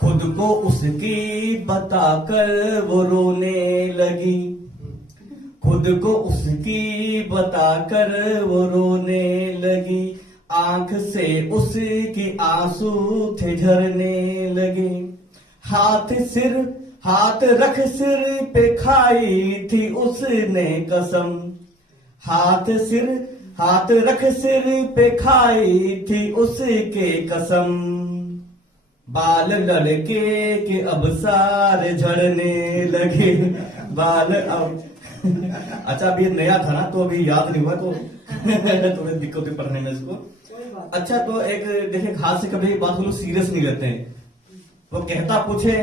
खुद को उसकी बताकर वो रोने लगी। खुद को उसकी बताकर वो रोने लगी। आंख से उसकी आंसू थे झरने लगे। हाथ रख सिर पे खाई थी उसने कसम। हाथ रख सिर पे खाई थी उसके कसम। बाल लड़के के अब सारे झड़ने लगे। बाल अब अच्छा अभी नया था ना तो अभी याद नहीं हुआ तो थोड़ी दिक्कत हुई पढ़ने में इसको। अच्छा तो एक देखिए हाथ से कभी बात को लोग सीरियस नहीं लेते हैं। वो कहता पूछे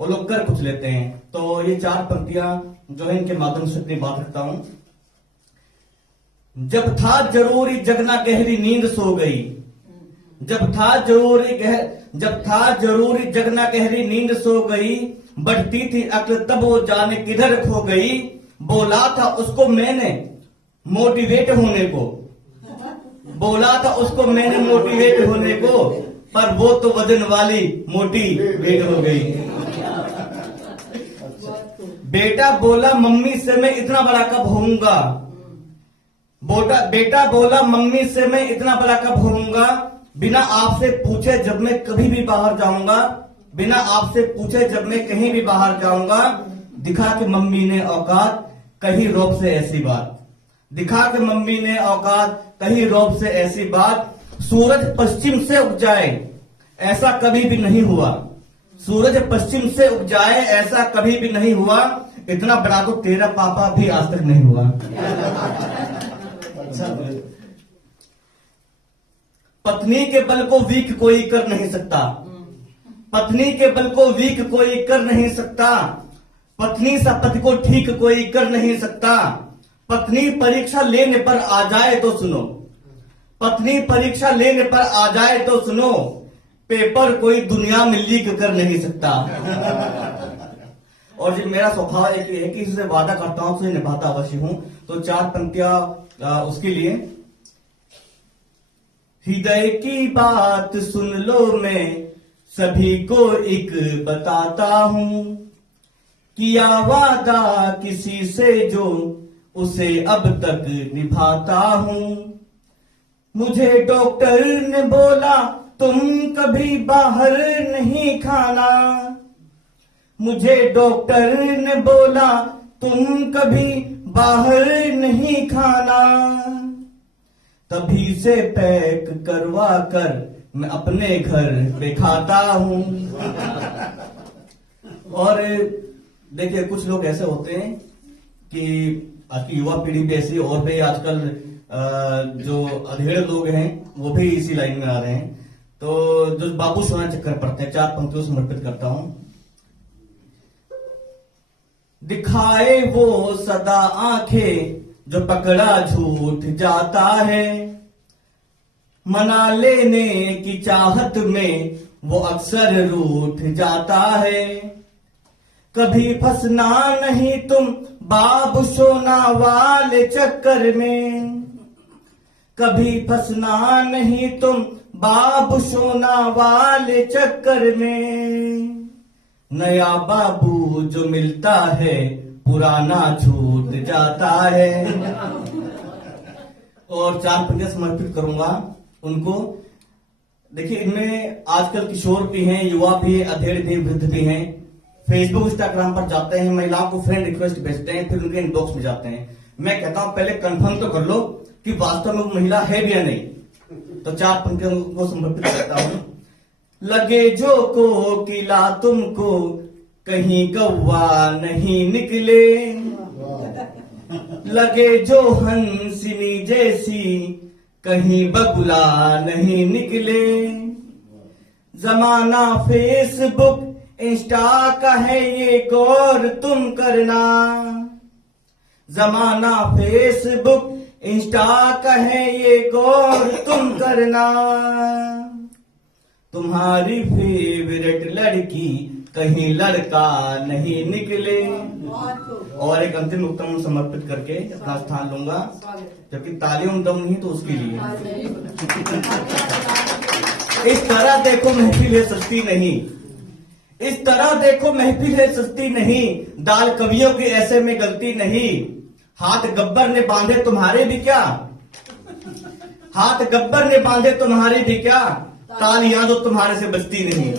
वो लोग कर कुछ लेते हैं। तो ये 4 पंक्तियां जो है इनके माध्यम से अपनी बात रखता हूं। जब था जरूरी जगना गहरी नींद सो गई। जब था जरूरी जगना गहरी नींद सो गई। बढ़ती थी अक्ल तब वो जाने किधर खो गई। बोला था उसको मैंने मोटिवेट होने को। बोला था उसको मैंने मोटिवेट होने को। पर वो तो वजन वाली मोटिवेट हो गई। बेटा बोला मम्मी से मैं इतना बड़ा कब होऊंगा। बेटा बोला मम्मी से मैं इतना बड़ा कब होऊंगा। बिना आपसे पूछे जब मैं कभी भी बाहर जाऊंगा। बिना आपसे पूछे जब मैं कहीं भी बाहर जाऊंगा। दिखा के मम्मी ने औकात कहीं रौब से ऐसी बात। दिखा के मम्मी ने औकात कहीं रौब से ऐसी बात। सूरज पश्चिम से उग जाए ऐसा कभी भी नहीं हुआ। सूरज पश्चिम से उग जाए ऐसा कभी भी नहीं हुआ। इतना बड़ा तो तेरा पापा भी आज तक नहीं हुआ। पत्नी के बल को वीक कोई कर नहीं सकता। पत्नी के बल को वीक कोई कर नहीं सकता। पत्नी सा पति को ठीक कोई कर नहीं सकता। पत्नी परीक्षा लेने पर आ जाए तो सुनो। पत्नी परीक्षा लेने पर आ जाए तो सुनो। पेपर कोई दुनिया में लीक कर नहीं सकता। और जो मेरा स्वभाव एक है कि इससे वादा करता हूं तो निभाता अवश्य हूं। तो 4 पंक्तियां उसके लिए। हृदय की बात सुन लो मैं सभी को एक बताता हूं। किया वादा किसी से जो उसे अब तक निभाता हूं। मुझे डॉक्टर ने बोला तुम कभी बाहर नहीं खाना। मुझे डॉक्टर ने बोला तुम कभी बाहर नहीं खाना। तभी से पैक करवा कर मैं अपने घर पे खाता हूं। और देखिए कुछ लोग ऐसे होते हैं कि आज की युवा पीढ़ी भी ऐसी और भी आजकल जो अधेड़ लोग हैं वो भी इसी लाइन में आ रहे हैं। तो जो बाबू सोना चक्कर पड़ते हैं 4 पंक्तियों समर्पित करता हूं। दिखाए वो सदा आंखें जो पकड़ा झूठ जाता है। मना लेने की चाहत में वो अक्सर रूठ जाता है। कभी फंसना नहीं तुम बाबू सोना वाले चक्कर में। कभी फंसना नहीं तुम बाबू सोना वाले चक्कर में। नया बाबू जो मिलता है पुराना छूट जाता है। और 4 पंक्तियां समर्पित करूंगा उनको। देखिए इनमें आजकल किशोर भी हैं, युवा भी हैं, अधेड़ भी, वृद्ध भी हैं। फेसबुक इंस्टाग्राम पर जाते हैं, महिलाओं को फ्रेंड रिक्वेस्ट भेजते हैं, फिर उनके इनबॉक्स में जाते हैं। मैं कहता हूं पहले कंफर्म तो कर लो कि वास्तव में वो महिला है भी या नहीं। तो 4 पंक्तियों को समर्पित करता हूं। लगे जो कोकिला तुमको कहीं कौवा नहीं निकले। लगे जो हंसिनी जैसी कहीं बगुला नहीं निकले। जमाना फेसबुक इंस्टा का है ये गौर तुम करना। जमाना फेसबुक इंस्टा का है ये गौर तुम करना। तुम्हारी फेवरेट लड़की कहीं लड़का नहीं निकले। और एक अंतिम उत्तम समर्पित करके अपना स्थान लूंगा, जबकि तालियों दम नहीं तो उसके लिए इस तरह देखो महफिल है सस्ती नहीं, इस तरह देखो महफिल है सस्ती नहीं, दाल कवियों की ऐसे में गलती नहीं। हाथ गब्बर ने बांधे तुम्हारे भी क्या, हाथ गब्बर ने बांधे तुम्हारे भी क्या, तालियां तो तुम्हारे से बजती नहीं।